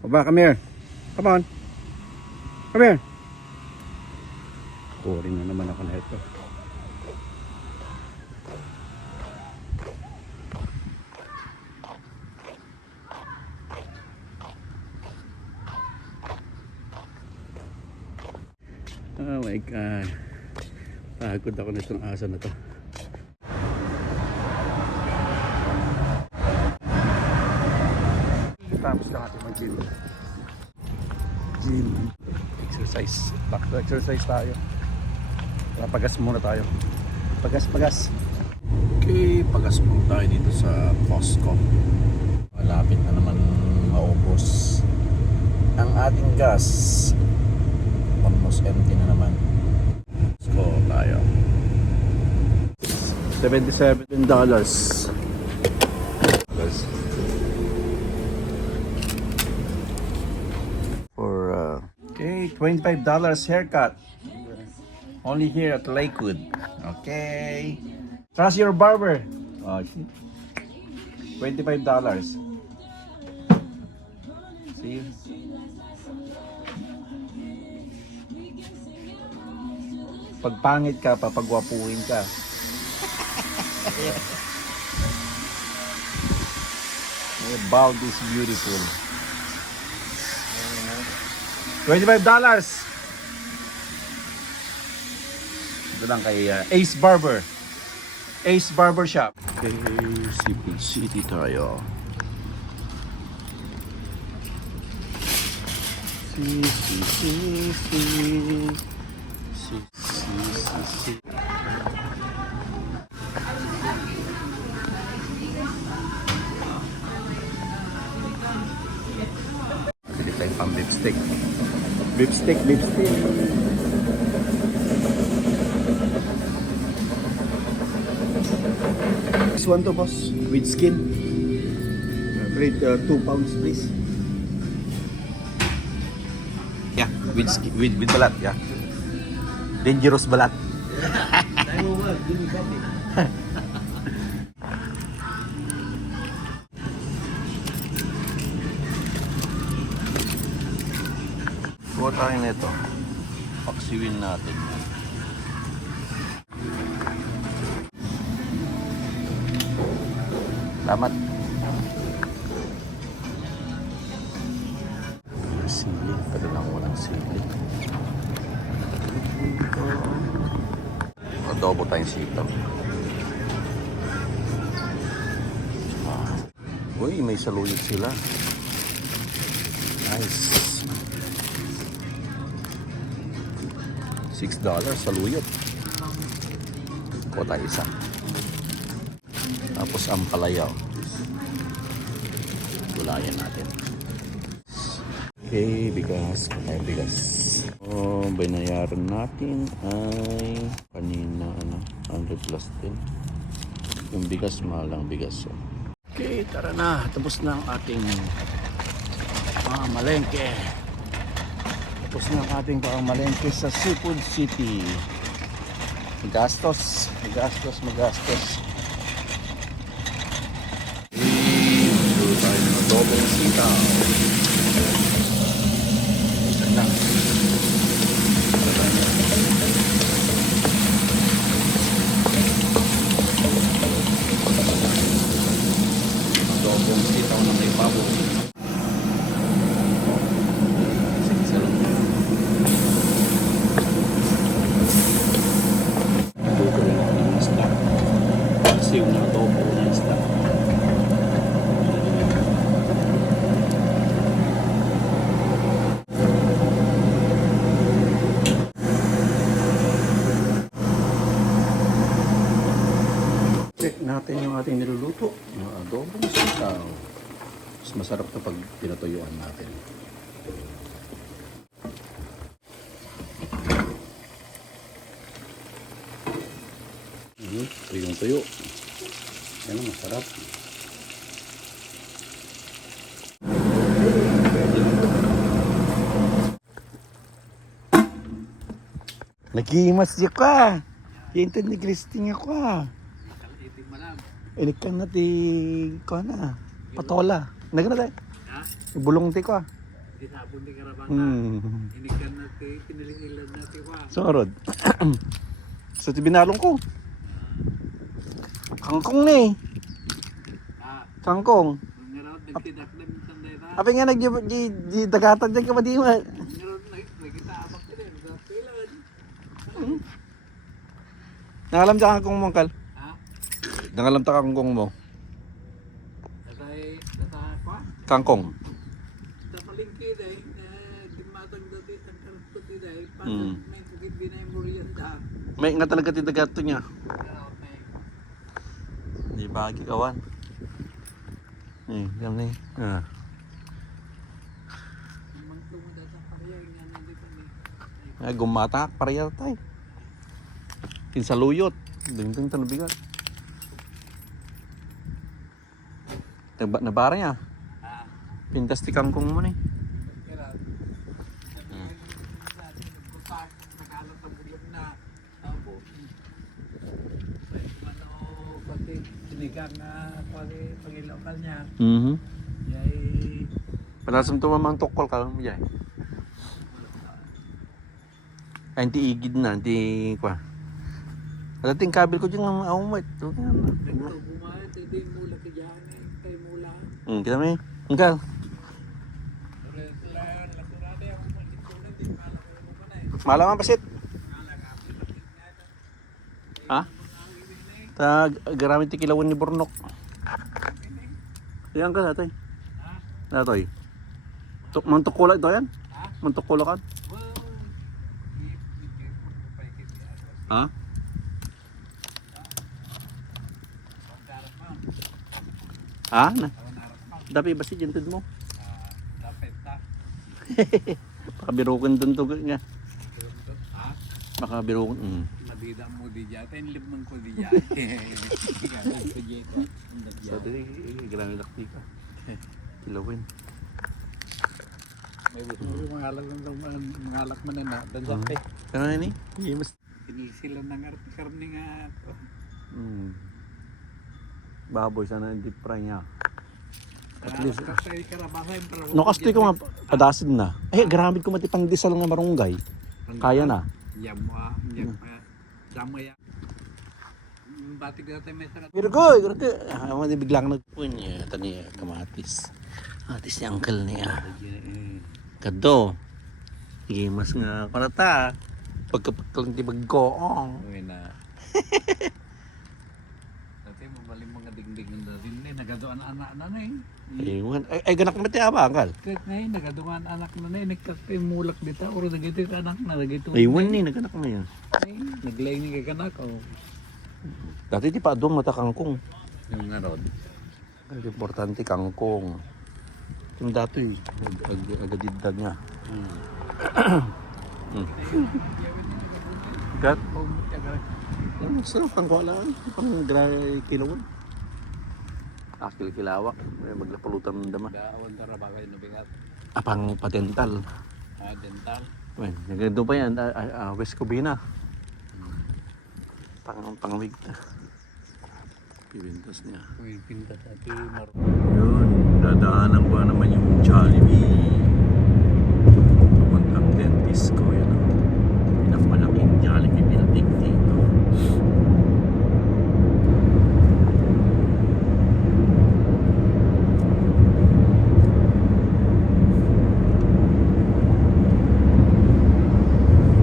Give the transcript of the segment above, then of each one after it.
Baba, come here. Come on. Come here. Kuring na naman ako na ito. Oh my God. Pagod ako na itong aso na to. Tapos lang natin mag-gym. Exercise. Back to exercise tayo. Pagas muna tayo. Pagas. Okay, pagas muna tayo dito sa Costco. Malapit na naman maubos ang ating gas. Almost empty na naman. Costco tayo. $77. For okay, $25 haircut. Only here at Lakewood. Okay. Trust your barber. Oh, shit. $25. See? Pag pangit ka, papagwapuhin ka. Bald is beautiful. $25. Ito lang kay Ace Barber. Ace Barber Shop. Okay, Seafood City tayo. Bili tayong pang beef steak. Beef steak. This one to, boss, with skin. Rate 2 pounds, please. Yeah, with balat, yeah. Dangerous balat. Kuha tayo nito. Paksiwin natin. Salamat. Sili. Padalang mo ng sili. Adobo tayong sitaw. Uy, may saluyot sila. Nice. $6 saluyot. Kuha tayo isa. Tapos ang palaya. Gulayan natin. Okay, bigas. Kaya bigas. Oh, binayaran natin ay kanina 100 plus din. Yung bigas, mahal ang bigas. Okay, tara na. Tapos na ang ating malengke. Tapos na ang ating malengke sa Seafood City. Magastos. Tayo ng adobong sitaw. Yan lang. Adobong sitaw na may baboy. Ito rin ang isda. Siw na adobo na isda. Check natin yung ating niluluto. Yung adobong sitaw. Mas masarap kapag pinatuyuan natin. Tuyong-tuyo. Yan ang masarap. Nag-iimas siya ka. Yintod ni Christine ako ah. Inikang natin ko na. Patola. Nagana tayo. Ibulong ti ko ah. Disabon di karabang Hmm. inikan natin, pinilihilan natin wa. Sunod. Sa binalong ko. Kangkong ni. Kangkong. Ngayon, nagtidak na minsan na ito. Apa nga nagdagatan dyan ka ba di mo? Ngayon, nagkita abak ka din. Kailan? Nangalam dyan kangkong mo, Kal. Ha? Nangalam ta kangkong mo. Data pa? Kangkong. Tapalingki dahil, di matang dati, tagkaruti dahil, Hmm. may kukit binay mo riyan daan. May nga talaga tidagato niya. Ngayon, may Di bagi kawan. Yan ni. Ah. mang tumuda sa pariyang nga nandito ni. Ay, gumatak para yan tayo. Kinsaluyot. Dingding tanong bigat. Nabara niya. Ah, Pintas ti kangkong mo ni. kira. Nagkutak, nakalat ang bulog na. Apo. Mano, pati sinigang na pag-ilokal niya. Mhm. Yay, Panasam to mamang tukol ka lang mo dyan. Ay, hindi igid na. Hindi kwa. At ating kabil ko dyan ng awamit. nagtubumayat, hindi mula ka dyan eh. Kay mula. Kita may. Engkal. Lakurade ako malitulad, di pala ko mo pa na eh. Malaman pasit. Ha? Ta garamit ti kilawan ni Bornok. Yan ka natay. Ha? Natoy. Mantukula ito yan? Ha? Mantukula kan? Wow. Ha? Ha? Dapat ba si jentid mo? Dapat ta. Pakabirukan dun to nga. Ha? Pakabirukan. Nabida mo di dyan. Tayo limang ko di dyan. Ganun ko dito. So, dali, grabe lakti ka. Kilawin. May gusto mo mangalak man na na. Dansak eh. Kaya nga ni? Hindi mas... Pinisilan ng karne nga. Baboy, sana hindi fry niya. At least. Kasi karabasan. No, kastoy ko nga, padasin na. Ay, grabe ko matipang disal nga marunggay. Kaya na. Yamwa. Damo ya. Batik na tayo may sarat. Girgoy, girgoy. Ako na biglang nagpunya. Ito niya, kamatis. Kamatis ni uncle niya. Kado. Sige, mas nga karata. Pagkapagkalang di baggoong. Uy na. Dati mabaling mga dingding na rin eh. Nagadoan anak na na eh. Ay, ganak mati ba, uncle? Kahit ngayon, nagadoan anak na na eh. Nagkakimulak dito. Uro nagito yung anak na. Nagito. Ay, wan ni, naganak na yan. Naglay ni kaganak. Oh. Dati di pa doon mata kangkong. Yung nga rod. Ang importante kangkong. Yung dato eh, agadidag niya. Gat? Ano sa pangwalaan? Pang kilawan. Kilawak. May maglapulutan ng dama. Gaawan tara ba kayo nabigat? Pang patental. Dental. Well, nagando pa yan. West Covina. Pangwig na. Pibintas niya. Uy, pinta sa ati. Yun, dadaanan ko naman yung Jollibee. Papuntang dentist ko. Yan ang pinakamalaking Jollibee building dito.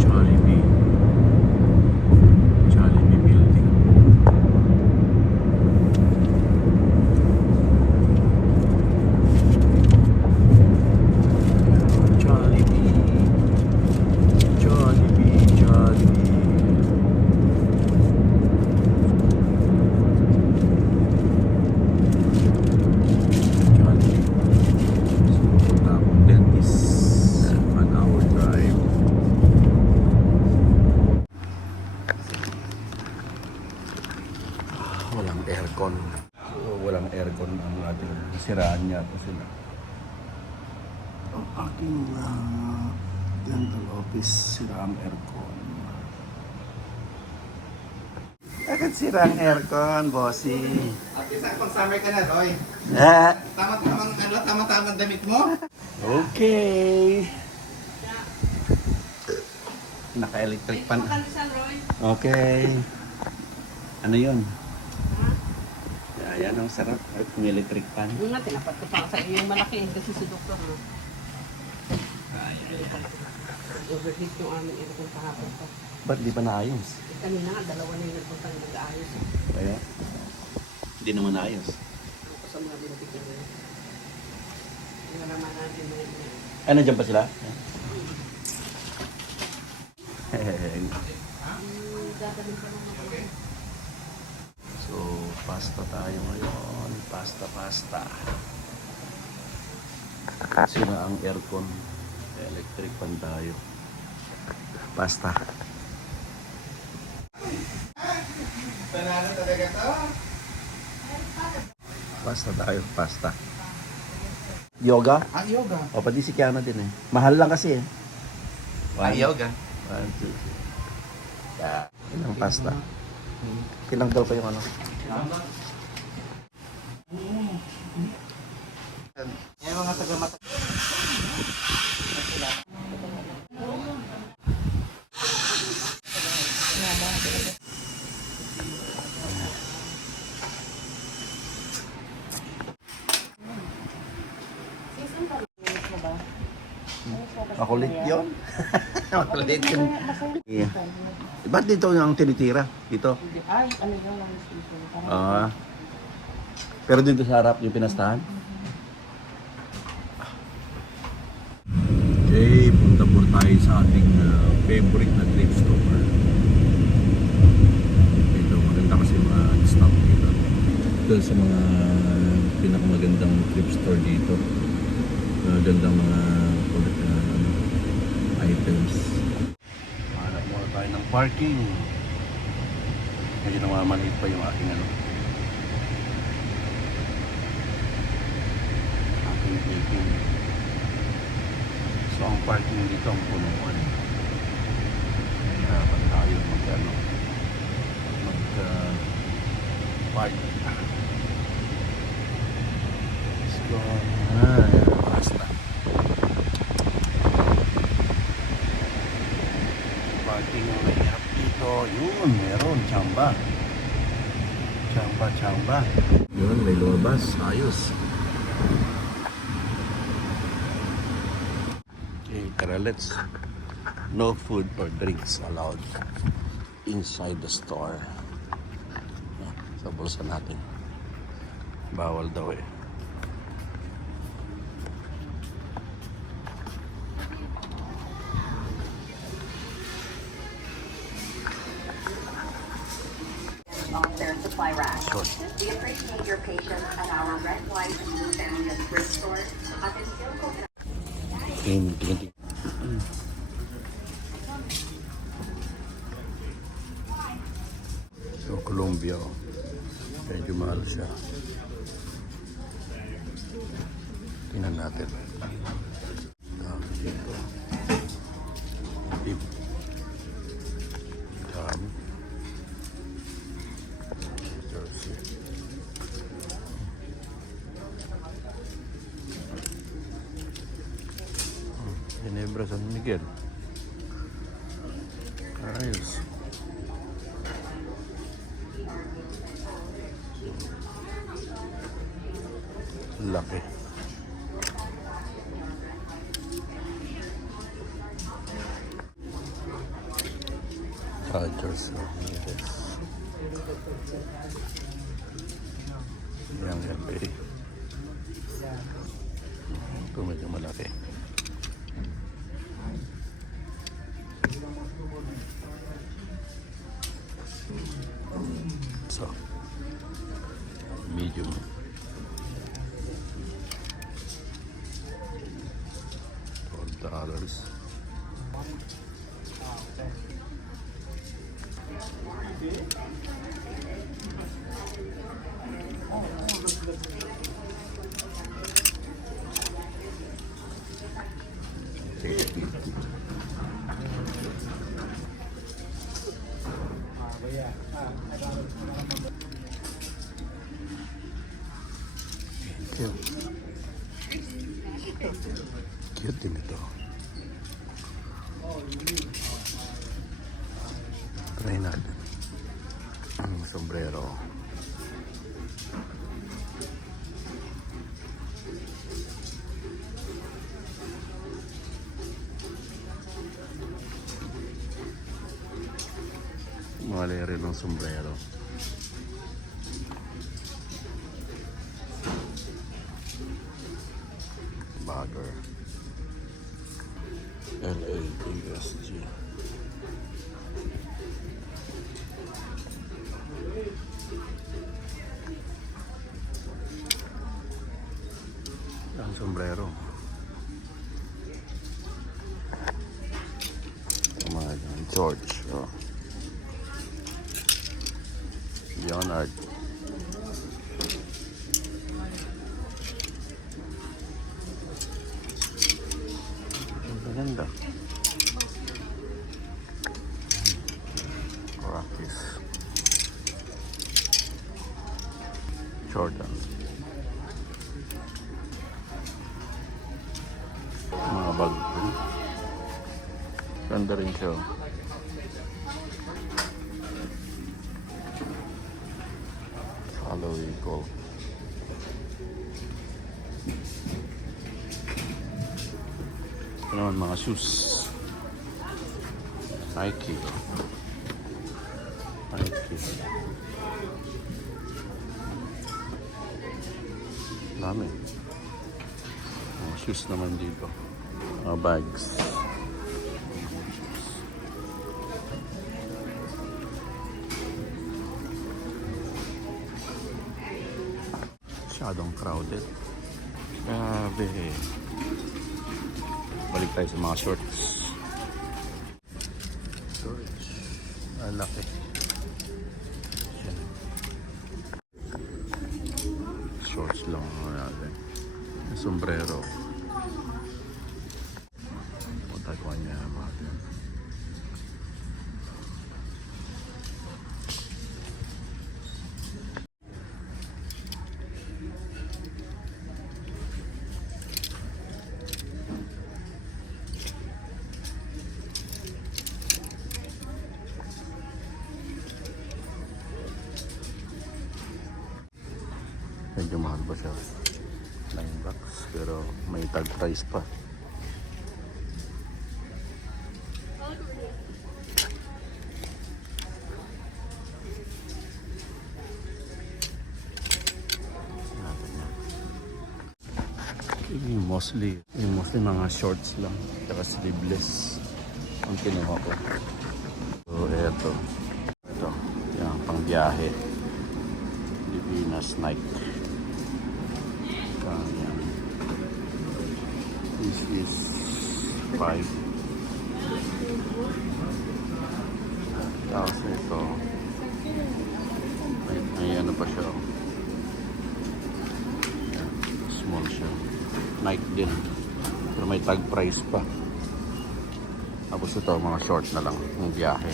Jollibee. Jollibee building. Jollibee, Jollibee, Jollibee. Jollibee. So, pupunta akong dentist. 1 hour drive. Walang aircon. So, walang aircon ang ating siraan niya ito sila. Ang aking dental office, sira ang aircon. Agad sira ang aircon, bossy. At isa pang summer ka na, Roy. Eh, Tama-tamang damit mo. Okay. Naka-electric pan. Okay. Ano yun? Ayan, ang sarap. At may electric pan. Yung nga, tinapat ko pa sa iyo yung malaki kasi si doktor no. Overheat yung aming aircon kahapon pa. Ba't di pa naayos? Kanina nga, dalawa na yung nagpunta nag-aayos. Kaya? Hindi naman naayos. Ako sa mga bintik na yun. Yung naman natin na yun. Ay, nandiyan pa sila? Dadalhin pa naman ako. So, pasta tayo ngayon. Pasta. Sira ang aircon. Electric pan tayo. Pasta. Pasta. Yoga? Yoga. O, pati si Kiana din eh. Mahal lang kasi eh. Yoga. 1, 2, 3. Ilang pasta. Tinanggal pa yung ano. Yan mga taga-mata. Makulit yun. Makulit yun. Yeah. Ba't dito yung tinitira? Dito? Ay, ano yun lang station. Pero dito sa harap yung pinastahan? Okay, punta po tayo sa ating favorite na thrift store. Ito, maganda kasi mga stock dito. Ito sa mga pinakamagandang thrift store dito. Magandang mga items. Hanap muna tayo ng parking. Medyo namamaliit pa yung aking aking taking. So ang parking dito ang punuan. Hirapan tayo park. Let's go. Basta. Parking ang mahirap dito. Yun, meron. Chamba. Yun, may lumabas. Ayos. Okay, tara, let's. No food or drinks allowed inside the store. Sa bulsa natin. Bawal daw eh. On their supply rack. We appreciate your patience at our red, white, and blue family of thrift stores. Atención con Tingin. So, Colombia. Medyo mahal siya. Tingnan natin. Dito. Dip. Dami. Jersey. Ginebra San Miguel. Ayos. Laki. Chargers. Yang LP. Ito medyo malaki. So, medium. $12. Thank you. Cute din ito. Try natin. Ang sombrero. Mali rin ng sombrero. Bagger. LADSG. Ang sombrero. Mga George. Oh. Leonard. Ang ganda. Rockies. Jordan. Mga bag din. Ganda rin siya. Follow Eagle. Ito naman mga shoes. Nike. Nike. Dami. Mga shoes naman dito. Mga bags. Masyadong crowded. Grabe. Balik tayo sa mga shorts. Storage. Laki. Yan. Shorts lang natin. Sombrero. Punta ko niya natin. Medyo mahal ba siya? $9 pero may tag price pa. Mostly mga shorts lang tsaka sleeveless ang kinuha ko. So eto yung pang biyahe Pilipinas Nike. Yan. This is 5. Tapos ito may ano pa siya. Yan. Small siya. Nike din. Pero may tag price pa. Tapos ito mga short na lang ng biyahe.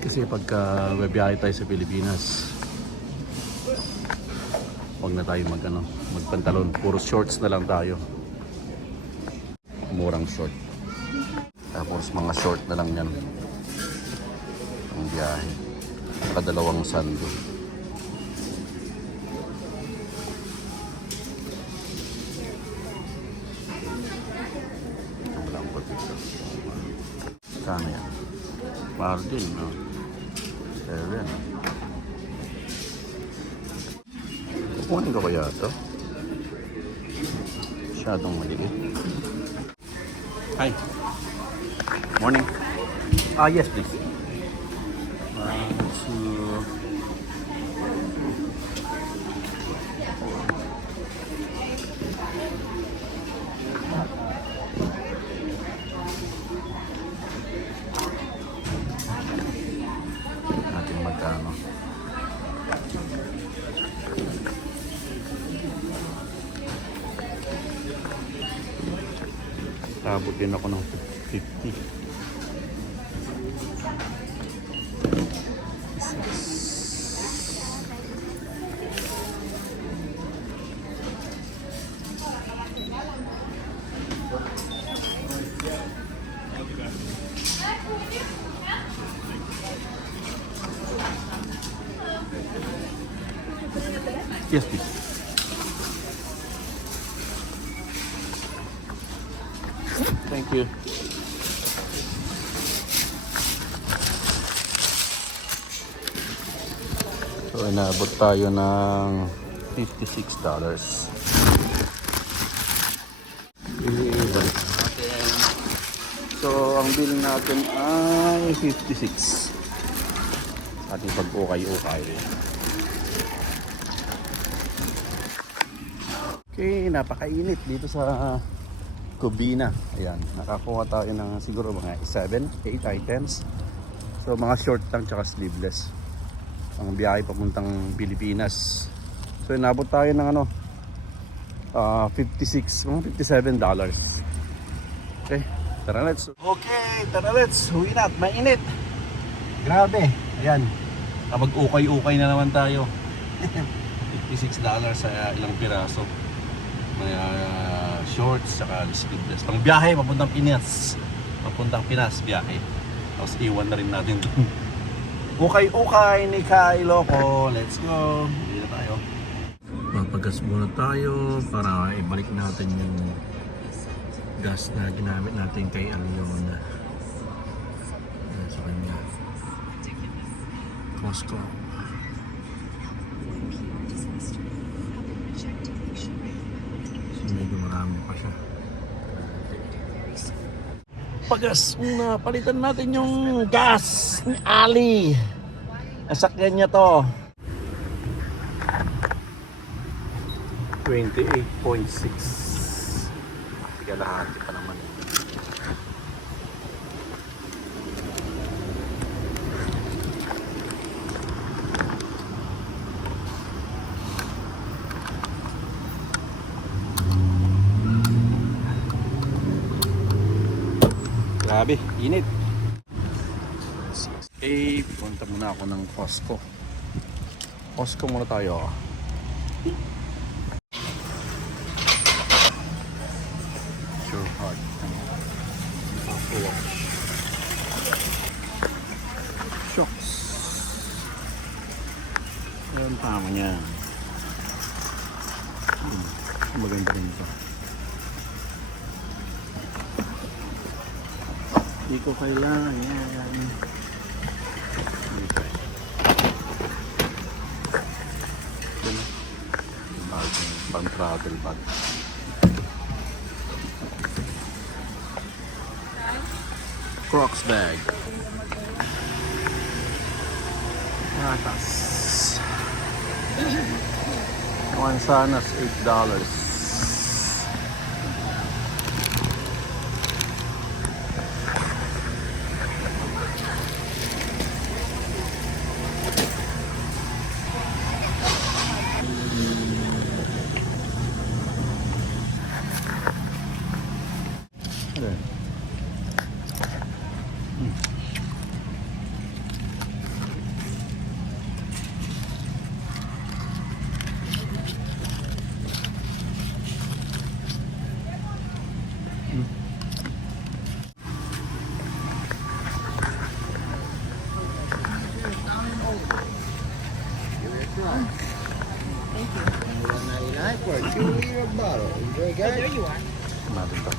Kasi pagka biyahe tayo sa Pilipinas, huwag na tayo magpantalon. Puro shorts na lang tayo. Murang short. Tapos mga short na lang yan. Ang biyahe. Kadalawang sando. Walang pagkita. Sana yan. Mahal din, no? 7. Kukunin ko kaya ito? Masyadong maliit. Hi. Morning. Yes, please. Natin magkano. Abot din ako ng 50. Yes, please. Thank you. So, inabot tayo ng $56. Ibalik natin. So, ang bill natin ay 56. At ipag-ukay-ukay. Okay, napakainit dito sa Cubina. Ayan, nakakuha tayo ng siguro mga 7, 8 items. So, mga short lang tsaka sleeveless. Ang biyahe papuntang Pilipinas. So, inabot tayo ng ano, 56, mga $57. Okay, tara let's. Okay, tara let's. Huwi na at mainit. Grabe. Ayan. Kapag-ukay-ukay na naman tayo. $56 sa ilang piraso. May shorts saka sleeveless. Pang biyahe papuntang Pinas. Papuntang Pinas biyahe. Tapos iwan na rin natin doon. Ukay-ukay ni Kailoko. Let's go. Hindi na tayo. Papagas muna tayo para ibalik natin yung gas na ginamit natin kay Alyon sa kanya. Costco. So medyo marami pa siya. Pagas muna, palitan natin yung gas ni Ali. Nasakyan niya to. 28.6. Sige, lahati pa naman. Grabe, init. Okay, punta muna ako ng Costco. Costco muna tayo. Sure hard. Shocks. Ayan, tama niya. Maganda rin ito. Hindi ko kailangan yan. Pang travel bag. Crocs bag. Atas. Mansanas $8. For a 2-liter bottle. Enjoy, guys. There you are. Natin to.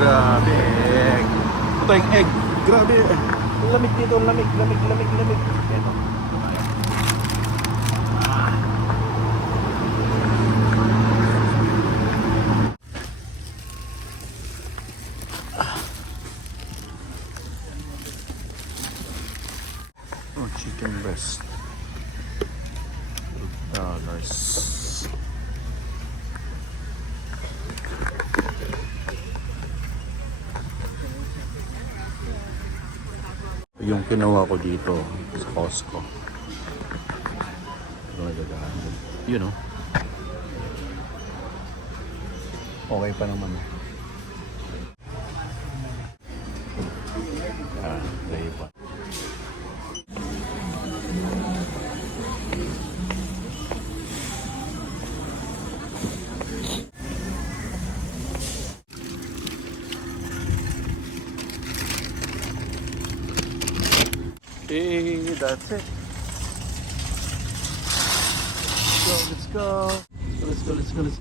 Grabe. Ito yung egg. Grabe. Ang lamig dito. Ang lamig. Ito. Oh, chicken breast. $8. Yung kinuha ko dito sa Costco. You know. Okay pa naman. Day pa. Hey, that's it. Let's go. Let's go. Let's go. Let's go.